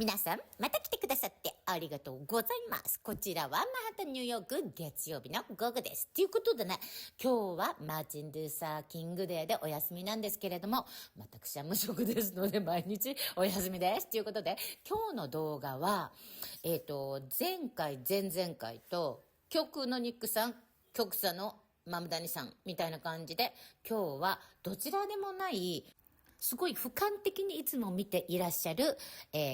皆さん、また来てくださってありがとうございます。こちらはマンハッタンニューヨーク月曜日の午後です。ということでね、今日はマーチン・ルーサー・キングデーでお休みなんですけれども、私は無職ですので毎日お休みです。ということで、今日の動画は、前回、前々回と、局のニックさん、局さのマムダニさんみたいな感じで、今日はどちらでもないすごい俯瞰的にいつも見ていらっしゃる、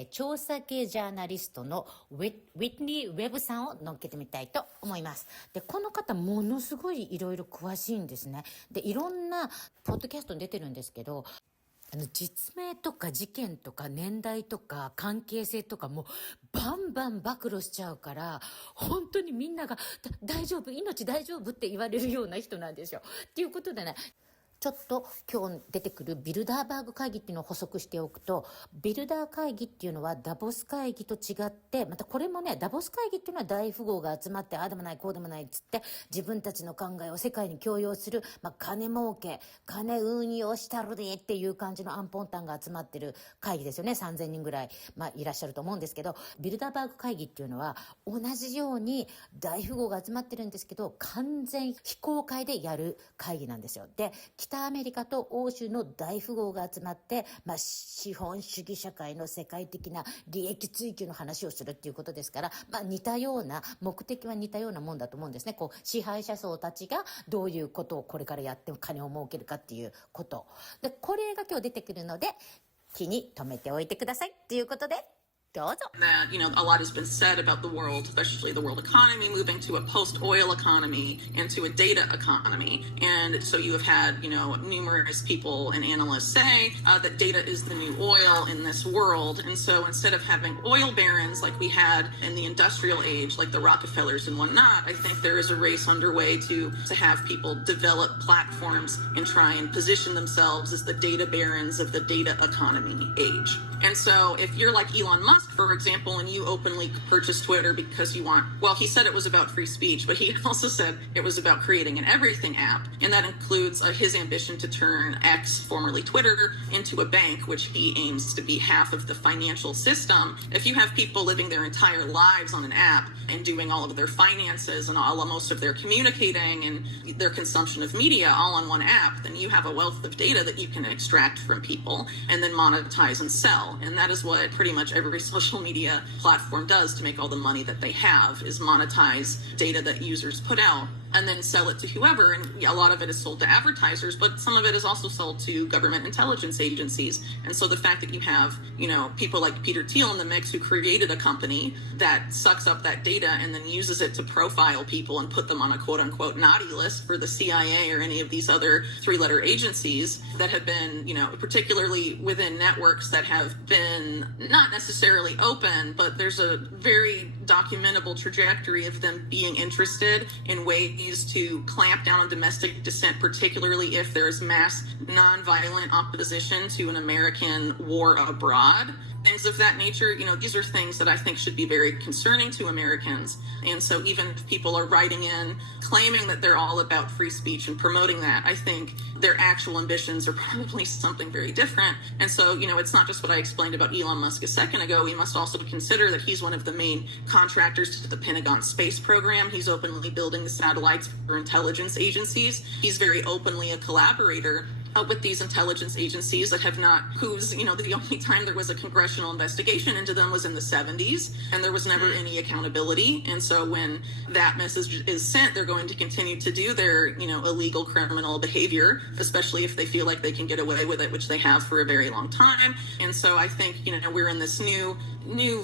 調査系ジャーナリストのウィットニーウェブさんを乗っけてみたいと思います。で、この方ものすごいいろいろ詳しいんですね。で、いろんなポッドキャストに出てるんですけど、実名とか事件とか年代とか関係性とかもバンバン暴露しちゃうから、本当にみんなが大丈夫、命大丈夫って言われるような人なんですよ。っていうことでね、ちょっと今日出てくるビルダーバーグ会議っていうのを補足しておくと、ビルダー会議っていうのはダボス会議と違って、またこれもね、ダボス会議っていうのは大富豪が集まって、ああでもないこうでもないっつって自分たちの考えを世界に強要する、金儲け、金運用したるでっていう感じのアンポンタンが集まってる会議ですよね。3000人ぐらい、いらっしゃると思うんですけど、ビルダーバーグ会議っていうのは同じように大富豪が集まってるんですけど、完全非公開でやる会議なんですよ。で、北アメリカと欧州の大富豪が集まって、資本主義社会の世界的な利益追求の話をするっていうことですから、似たような、目的は似たようなもんだと思うんですね。こう、支配者層たちがどういうことをこれからやって金を儲けるかっていうこと。で、これが今日出てくるので、気に留めておいてくださいっていうことで、どうぞ。That, a lot has been said about the world, especially the world economy, moving to a post-oil economy and to a data economy. And so you have had, numerous people and analysts say that data is the new oil in this world. And so instead of having oil barons like we had in the industrial age, like the Rockefellers and whatnot, I think there is a race underway to have people develop platforms and try and position themselves as the data barons of the data economy age. And so if you're like Elon Musk, for example, and you openly purchase Twitter because you he said it was about free speech, but he also said it was about creating an everything app. And that includes his ambition to turn X, formerly Twitter, into a bank, which he aims to be half of the financial system. If you have people living their entire lives on an app and doing all of their finances and most of their communicating and their consumption of media all on one app, then you have a wealth of data that you can extract from people and then monetize and sell. And that is what pretty much every social media platform does to make all the money that they have, is monetize data that users put out and then sell it to whoever. And a lot of it is sold to advertisers, but some of it is also sold to government intelligence agencies. And so the fact that you have, people like Peter Thiel in the mix who created a company that sucks up that data and then uses it to profile people and put them on a quote unquote naughty list for the CIA or any of these other three-letter agencies that have been, particularly within networks that have been not necessarily open, but there's a very documentable trajectory of them being interested in ways to clamp down on domestic dissent, particularly if there's mass nonviolent opposition to an American war abroad. Things of that nature, these are things that I think should be very concerning to Americans. And so even if people are writing in claiming that they're all about free speech and promoting that, I think their actual ambitions are probably something very different. And so, it's not just what I explained about Elon Musk a second ago. We must also consider that he's one of the main contractors to the Pentagon space program. He's openly building the satellites for intelligence agencies. He's very openly a collaborator with these intelligence agencies that have not, the only time there was a congressional investigation into them was in the 70s, and there was never any accountability. And so when that message is sent, they're going to continue to do their, illegal criminal behavior, especially if they feel like they can get away with it, which they have for a very long time. And so I think, we're in this new,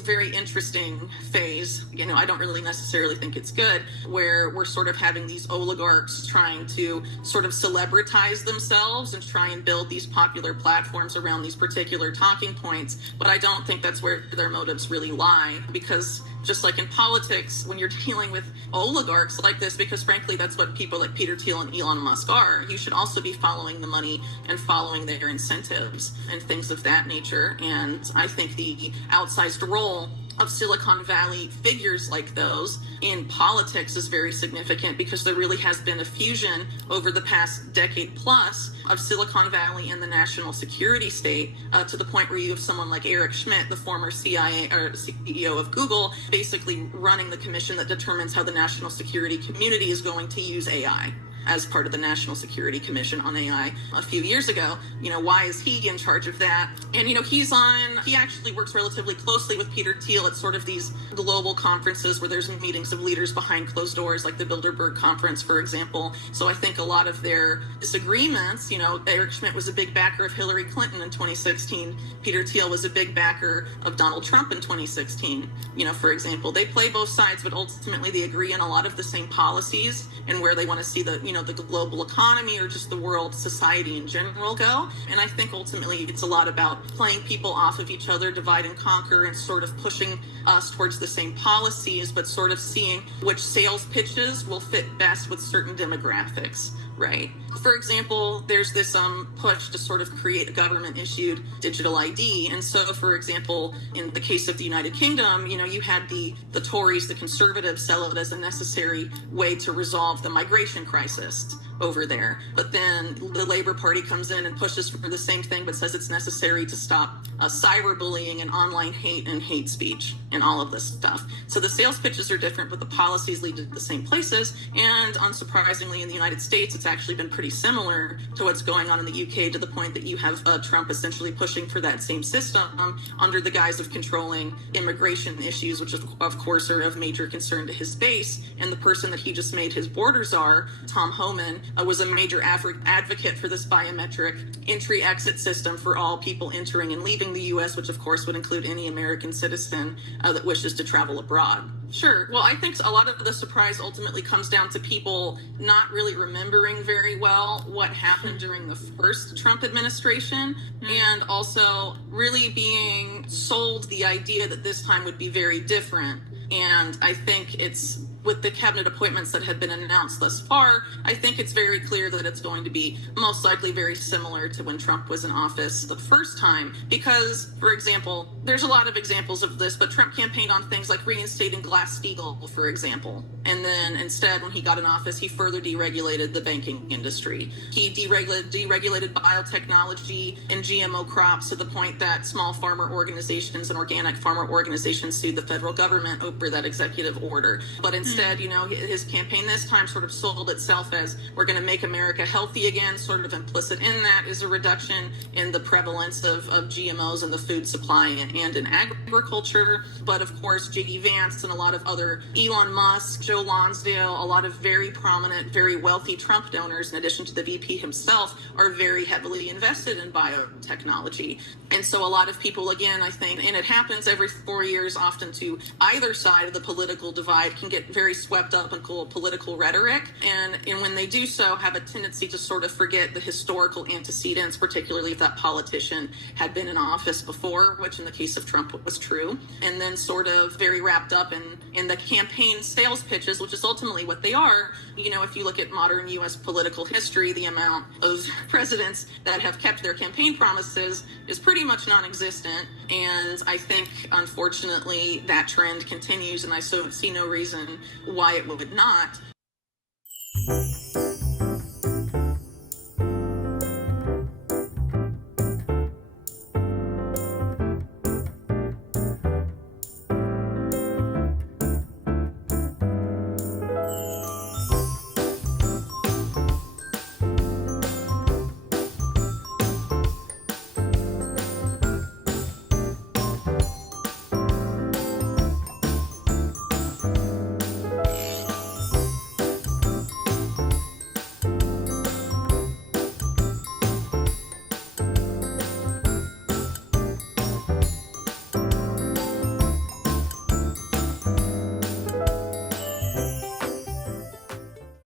very interesting phase. I don't really necessarily think it's good, where we're sort of having these oligarchs trying to sort of celebritize themselves and try and build these popular platforms around these particular talking points. But I don't think that's where their motives really lie, because just like in politics, when you're dealing with oligarchs like this, because frankly, that's what people like Peter Thiel and Elon Musk are, you should also be following the money and following their incentives and things of that nature. And I think the outsized role of Silicon Valley figures like those in politics is very significant, because there really has been a fusion over the past decade plus of Silicon Valley and the national security state, to the point where you have someone like Eric Schmidt, the former CIA or CEO of Google, basically running the commission that determines how the national security community is going to use AI. As part of the National Security Commission on AI a few years ago. Why is he in charge of that? And, he actually works relatively closely with Peter Thiel at sort of these global conferences where there's meetings of leaders behind closed doors, like the Bilderberg Conference, for example. So I think a lot of their disagreements, Eric Schmidt was a big backer of Hillary Clinton in 2016. Peter Thiel was a big backer of Donald Trump in 2016. For example, they play both sides, but ultimately they agree on a lot of the same policies and where they want to see the global economy or just the world society in general go. And I think ultimately it's a lot about playing people off of each other, divide and conquer, and sort of pushing us towards the same policies, but sort of seeing which sales pitches will fit best with certain demographics. Right. For example, there's this push to sort of create a government-issued digital ID. And so, for example, in the case of the United Kingdom, you had the Tories, the Conservatives, sell it as a necessary way to resolve the migration crisis over there. But then the Labour Party comes in and pushes for the same thing, but says it's necessary to stop cyberbullying and online hate and hate speech and all of this stuff. So the sales pitches are different, but the policies lead to the same places. And unsurprisingly, in the United States, it's actually been pretty similar to what's going on in the UK, to the point that you have Trump essentially pushing for that same system under the guise of controlling immigration issues, which of course are of major concern to his base. And the person that he just made his border czar, Tom Homan, was a major advocate for this biometric entry-exit system for all people entering and leaving the U.S., which of course would include any American citizen that wishes to travel abroad. Sure. Well, I think a lot of the surprise ultimately comes down to people not really remembering very well what happened during the first Trump administration, and also really being sold the idea that this time would be very different. And I think it's, with the cabinet appointments that have been announced thus far, I think it's very clear that it's going to be most likely very similar to when Trump was in office the first time. Because, for example, there's a lot of examples of this, but Trump campaigned on things like reinstating Glass-Steagall, for example. And then instead, when he got in office, he further deregulated the banking industry. He deregulated biotechnology and GMO crops to the point that small farmer organizations and organic farmer organizations sued the federal government over that executive order. But instead, his campaign this time sort of sold itself as, we're going to make America healthy again. Sort of implicit in that is a reduction in the prevalence of GMOs in the food supply and in agriculture. But of course, J.D. Vance and a lot of other, Elon Musk, Joe Lonsdale, a lot of very prominent, very wealthy Trump donors, in addition to the VP himself, are very heavily invested in biotechnology. And so a lot of people, again, I think, and it happens every 4 years, often to either side of the political divide, can get very swept up in political rhetoric, and when they do so, have a tendency to sort of forget the historical antecedents, particularly if that politician had been in office before, which in the case of Trump was true, and then sort of very wrapped up in the campaign sales pitches, which is ultimately what they are. If you look at modern U.S. political history, the amount of presidents that have kept their campaign promises is pretty much non-existent, and I think, unfortunately, that trend continues, and I see no reason why it would not.